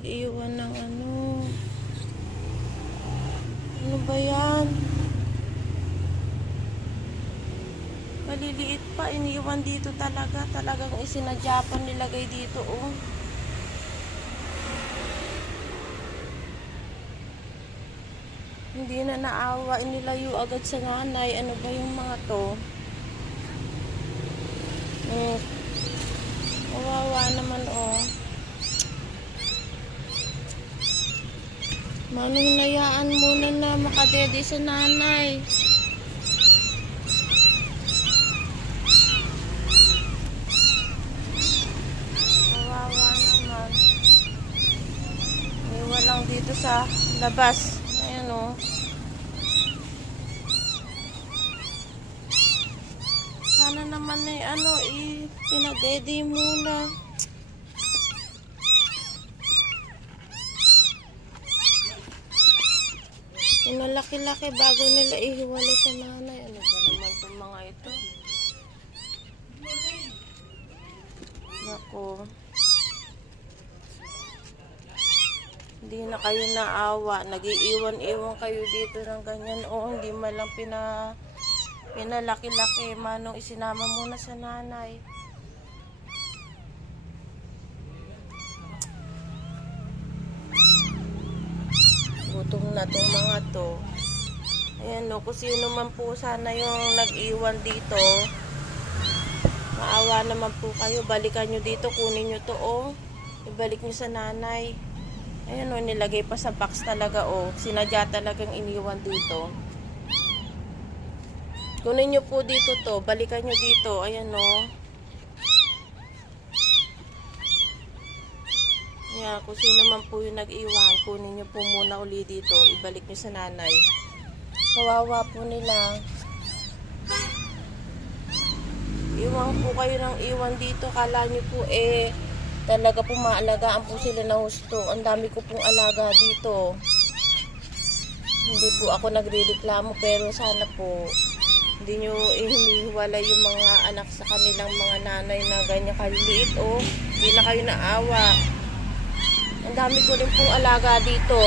nag-iwan ng ano. Ano ba yan? Maliliit pa. Iniwan dito talaga. Talagang isinadya pa nilagay dito oh. Hindi na naawa. Inilayo agad sa nanay. Ano ba yung mga to? Mm. Wawa naman oh. Mano hinayaan muna na makadede sa nanay. Kawawa naman. Iwan lang dito sa labas. Ayan o. Sana naman eh, ano, eh, pinadede muna. Pinalaki-laki bago nila ihiwalay sa nanay. Ano ba naman itong mga ito? Nako. Hindi na kayo naawa. Nag-iiwan-iwan kayo dito ng ganyan. O, hindi man lang pina, pinalaki-laki. Manong isinama muna sa nanay. Gutom na tong mga to. Ayan no, kung sino man po sana yung nag-iwan dito. Maawa naman po kayo. Balikan nyo dito, kunin nyo to oh. Ibalik nyo sa nanay. Ayan o, nilagay pa sa box talaga o. Sinadya talagang iniwan dito. Kunin nyo po dito to. Balikan nyo dito. Ayan o. Kaya kung sino man po yung nag-iwan, kunin nyo po muna uli dito. Ibalik nyo sa nanay. Kawawa po nila. Iwan po kayo ng iwan dito. Kala nyo po eh, talaga po maalagaan po sila na husto. Ang dami ko pong alaga dito. Hindi po ako nagrereklamo pero sana po hindi nyo hinihiwalay yung mga anak sa kanilang mga nanay na ganyan kaliliit o hindi na kayo naawa. Ang dami ko rin pong alaga dito.